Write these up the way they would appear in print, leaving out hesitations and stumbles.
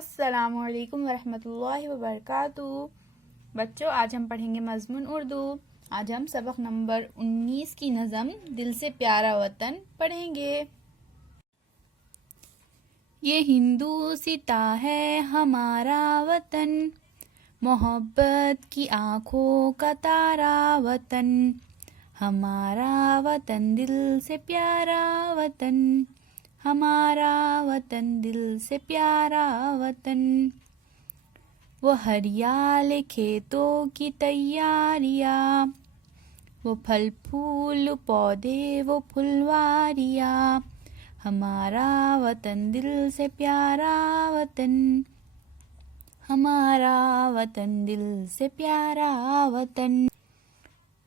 अस्सलामुअलैकुम वरहमतुल्लाहि वबरकातुहू। बच्चों, आज हम पढ़ेंगे मज़मून उर्दू। आज हम सबक नंबर 19 की नज़म दिल से प्यारा वतन पढ़ेंगे। ये हिंदुस्तां है हमारा वतन, मोहब्बत की आँखों का तारा वतन। हमारा वतन दिल से प्यारा वतन, हमारा वतन दिल से प्यारा वतन। वो हरियाले खेतों की तैयारियाँ, वो फल फूल पौधे वो फुलवारियाँ। हमारा वतन दिल से प्यारा वतन, हमारा वतन दिल से प्यारा वतन।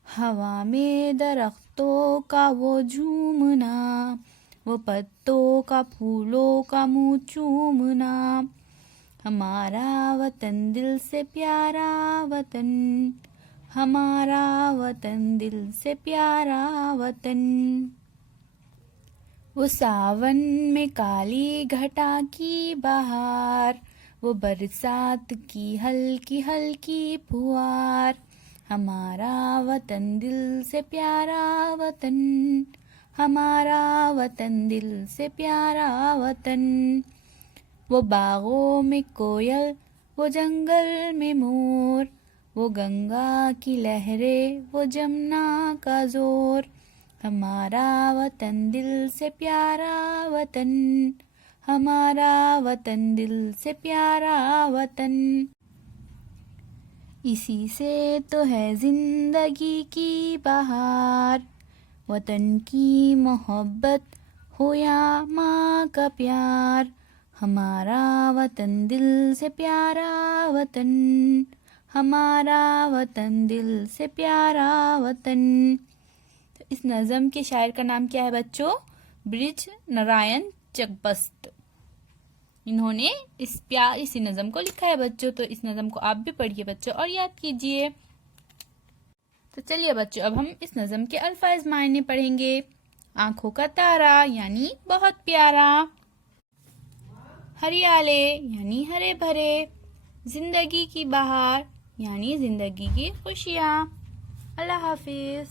हवा में दरख्तों का वो झूमना, वो पत्तों का फूलों का मुँह चूमना। हमारा वतन दिल से प्यारा वतन, हमारा वतन दिल से प्यारा वतन। वो सावन में काली घटा की बहार, वो बरसात की हल्की हल्की फुहार। हमारा वतन दिल से प्यारा वतन, हमारा वतन दिल से प्यारा वतन। वो बागों में कोयल वो जंगल में मोर, वो गंगा की लहरें वो जमुना का जोर। हमारा वतन दिल से प्यारा वतन, हमारा वतन दिल से प्यारा वतन। इसी से तो है जिंदगी की बहार, वतन की मोहब्बत हो या माँ का प्यार। हमारा वतन दिल से प्यारा वतन, हमारा वतन दिल से प्यारा वतन। तो इस नज़म के शायर का नाम क्या है बच्चों? ब्रिज नारायण चकबस्त। इन्होंने इसी नज़म को लिखा है बच्चों। तो इस नज़म को आप भी पढ़िए बच्चों और याद कीजिए। तो चलिए बच्चों, अब हम इस नज़म के अल्फाज मायने पढ़ेंगे। आंखों का तारा यानी बहुत प्यारा, हरियाले यानी हरे भरे, जिंदगी की बहार यानी जिंदगी की खुशियाँ। अल्लाह हाफिज।